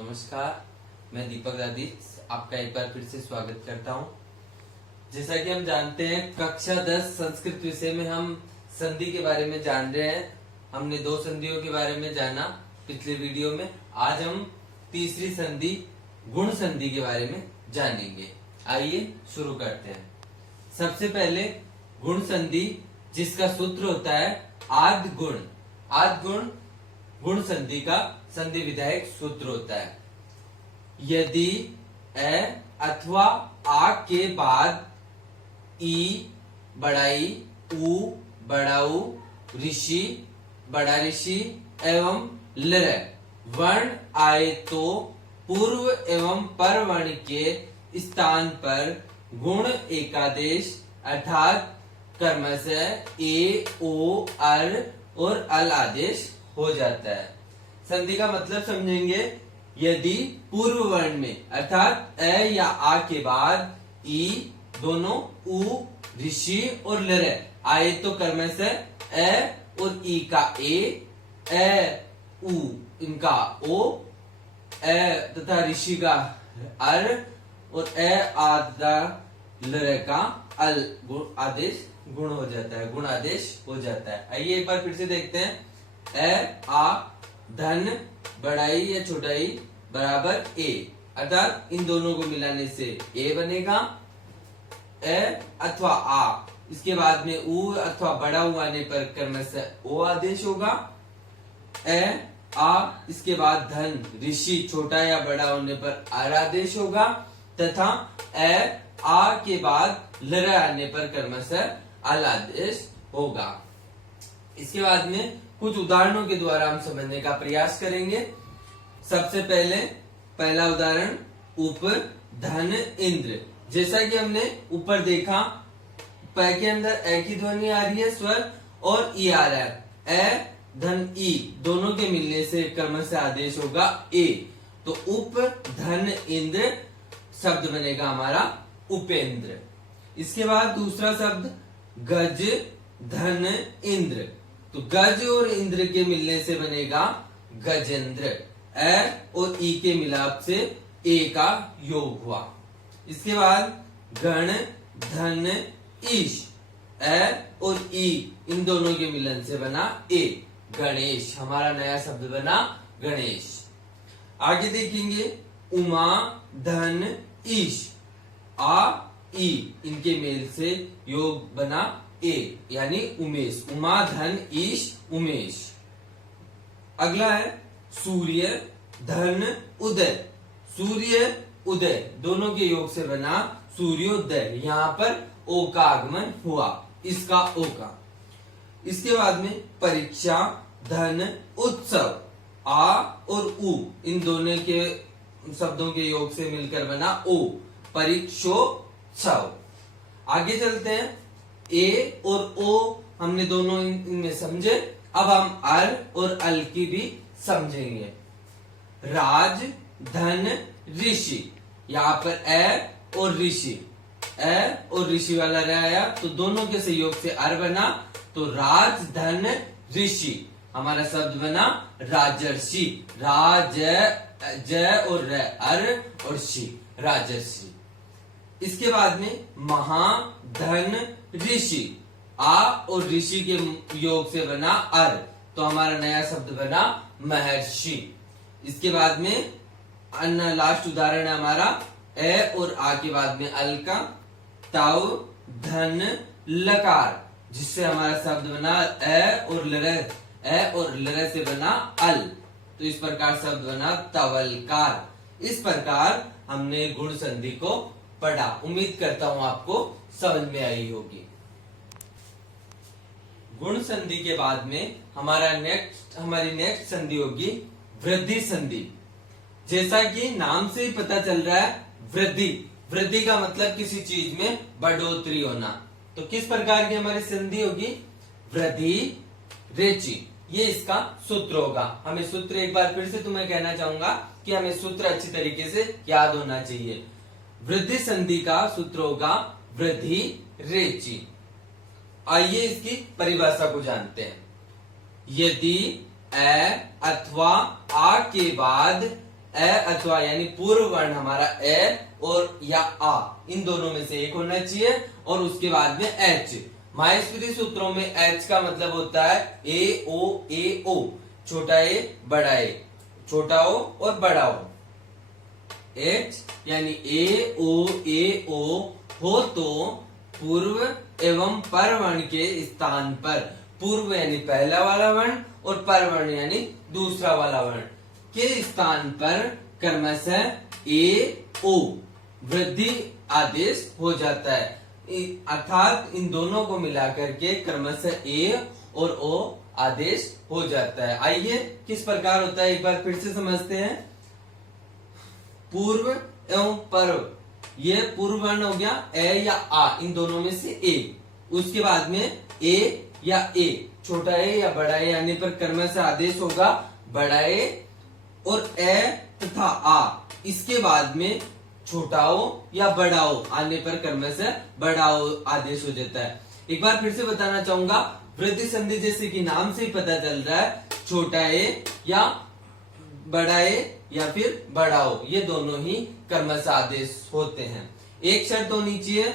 नमस्कार, मैं दीपक दादी आपका एक बार फिर से स्वागत करता हूं। जैसा कि हम जानते हैं, कक्षा 10 संस्कृत विषय में हम संधि के बारे में जान रहे हैं। हमने 2 संधियों के बारे में जाना पिछले वीडियो में। आज हम तीसरी संधि गुण संधि के बारे में जानेंगे। आइए शुरू करते हैं। सबसे पहले गुण संधि, जिसका सूत्र होता है आद्य गुण। आद्य गुण गुण संधि का संधि विधायक सूत्र होता है। यदि ए अथवा आ के बाद ई बड़ा ई, उ बड़ा उ, ऋषि बड़ा ऋषि एवं लर वर्ण आए तो पूर्व एवं पर वर्ण के स्थान पर गुण एकादेश अर्थात क्रमशः ए, ओ, अर और अल आदेश हो जाता है। संधि का मतलब समझेंगे। यदि पूर्व वर्ण में अर्थात ए या आ के बाद ई दोनों उ, ऋषि और लर आए तो क्रमशः ए और ई का ए, उ इनका ओ, ए तथा ऋषि का अर और ए आदा लर का अल आदेश गुण हो जाता है, गुण आदेश हो जाता है। आइए एक बार फिर से देखते हैं। ए आ धन बड़ाई या छोटाई बराबर ए, अर्थात इन दोनों को मिलाने से ए बनेगा। ए अथवा आ, इसके बाद में उ अथवा बड़ा उ आने पर क्रमशः ओ आदेश होगा। ए आ, इसके बाद धन ऋषि छोटा या बड़ा होने पर अर आदेश होगा तथा ए आ के बाद लर आने पर क्रमशः अल आदेश होगा। इसके बाद में कुछ उदाहरणों के द्वारा हम समझने का प्रयास करेंगे। सबसे पहले पहला उदाहरण उप धन इंद्र। जैसा कि हमने ऊपर देखा, प के अंदर ए की ध्वनि आ रही है स्वर और ई आ रहा है। ए धन ई दोनों के मिलने से क्रमशः आदेश होगा ए, तो उप धन इंद्र शब्द बनेगा हमारा उपेंद्र। इसके बाद दूसरा शब्द गज धन इंद्र, तो गज और इंद्र के मिलने से बनेगा गजेंद्र। ए और ई के मिलाप से ए का योग हुआ। इसके बाद गण धन ईश, ए और ई इन दोनों के मिलन से बना ए, गणेश। हमारा नया शब्द बना गणेश। आगे देखेंगे उमा धन ईश, आ ई इनके मेल से योग बना ए यानी उमेश। उमा धन ईश उमेश। अगला है सूर्य धन उदय। सूर्य उदय दोनों के योग से बना सूर्योदय। यहाँ पर ओ का आगमन हुआ, इसका ओ का। इसके बाद में परीक्षा धन उत्सव, आ और उ इन दोनों के शब्दों के योग से मिलकर बना ओ, परीक्षोत्सव। आगे चलते हैं। ए और ओ हमने दोनों इनमें समझे, अब हम अर और अल की भी समझेंगे। राज धन ऋषि, यहाँ पर ए और ऋषि, ए और ऋषि वाला रहा तो दोनों के सहयोग से अर बना, तो राज धन ऋषि हमारा शब्द बना राजर्षि। राज ज और र, अर और शी, राजर्षि। इसके बाद में महाधन ऋषि, आ और ऋषि के योग से बना अर, तो हमारा नया शब्द बना महर्षि। इसके बाद में अन्य लास्ट उदाहरण है हमारा ए और आ के बाद में अल का, ताव धन लकार, जिससे हमारा शब्द बना ए और लर से बना अल, तो इस प्रकार शब्द बना तवलकार। इस प्रकार हमने गुण संधि को पढ़ा। उम्मीद करता हूं आपको समझ में आई होगी। गुण संधि के बाद में हमारी नेक्स्ट संधि होगी वृद्धि संधि। जैसा कि नाम से ही पता चल रहा है वृद्धि, वृद्धि का मतलब किसी चीज में बढ़ोतरी होना। तो किस प्रकार की हमारी संधि होगी? वृद्धि रेची, ये इसका सूत्र होगा। हमें सूत्र एक बार फिर से तुम्हें कहना चाहूंगा कि हमें सूत्र अच्छी तरीके से याद होना चाहिए। वृद्धि संधि का सूत्र होगा वृद्धि रेची। आइए इसकी परिभाषा को जानते हैं। यदि ए अथवा आ के बाद ए अथवा यानी पूर्व वर्ण हमारा ए और या आ, इन दोनों में से एक होना चाहिए और उसके बाद में एच। माहेश्वरी सूत्रों में एच का मतलब होता है ए ओ, छोटा ए बड़ा ए, छोटा ओ और बड़ा ओ। एच यानी ए ओ हो तो पूर्व एवं पर वर्ण के स्थान पर, पूर्व यानी पहला वाला वर्ण और पर वर्ण यानी दूसरा वाला वर्ण के स्थान पर क्रमशः ए ओ वृद्धि आदेश हो जाता है, अर्थात इन दोनों को मिलाकर के क्रमशः ए और ओ आदेश हो जाता है। आइए किस प्रकार होता है एक बार फिर से समझते हैं। पूर्व एवं पर, ये पूर्व वर्ण हो गया ए या आ, इन दोनों में से एक। उसके बाद में ए या ए, छोटा ए या बड़ा ए आने पर क्रमशः आदेश होगा बड़ा ए और ए तथा आ। इसके बाद में छोटा ओ या बड़ा ओ आने पर क्रमशः बड़ा ओ आदेश हो जाता है। एक बार फिर से बताना चाहूंगा, वृद्धि संधि जैसे कि नाम से ही पता चल रहा है, छोटा ए या बड़ा ए या फिर बड़ा ओ, ये दोनों ही क्रमशः आदेश होते हैं। एक शर्त होनी चाहिए,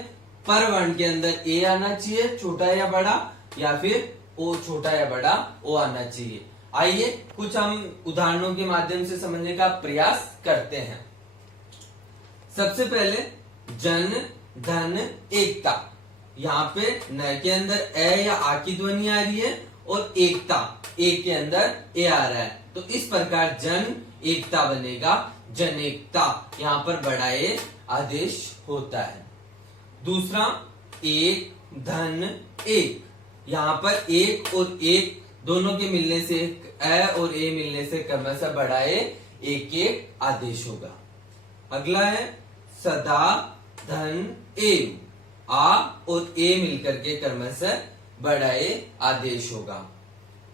पर वर्ण के अंदर ए आना चाहिए, छोटा या बड़ा, या फिर ओ छोटा या बड़ा ओ आना चाहिए। आइए कुछ हम उदाहरणों के माध्यम से समझने का प्रयास करते हैं। सबसे पहले जन धन एकता, यहाँ पे न के अंदर ए या आ की ध्वनि आ रही है और एकता ए के अंदर ए आ रहा है, तो इस प्रकार जन एकता बनेगा जन एकता, यहाँ पर बड़ा ए आदेश होता है। दूसरा एक धन एक, यहाँ पर एक और एक दोनों के मिलने से, ए और ए मिलने से क्रमशः बड़ा ए एक आदेश होगा। अगला है सदा धन एव, आ और ए मिलकर के क्रमशः बड़ा ए आदेश होगा।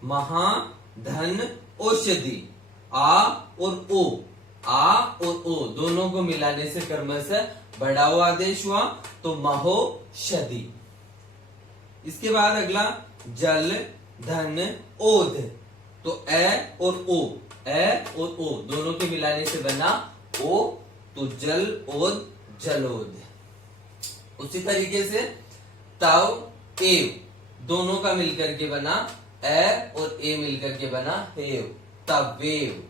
महाधन औषधि, आ और ओ, आ और ओ दोनों को मिलाने से क्रमशः बड़ा ओ आदेश हुआ, तो महोषधि। इसके बाद अगला जल धन ओध, तो ए और ओ, दोनों के मिलाने से बना ओ, तो जल ओध जलोध। उसी तरीके से तव एव, दोनों का मिलकर के बना ए और ए मिलकर के बना हेव, तवेव।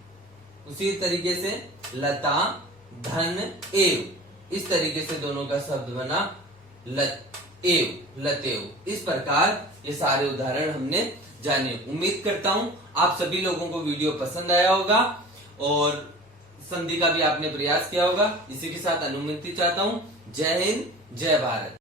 उसी तरीके से लता धन एव, इस तरीके से दोनों का शब्द बना लतेव। इस प्रकार ये सारे उदाहरण हमने जाने। उम्मीद करता हूं आप सभी लोगों को वीडियो पसंद आया होगा और संधि का भी आपने प्रयास किया होगा। इसी के साथ अनुमति चाहता हूं। जय हिंद, जय भारत।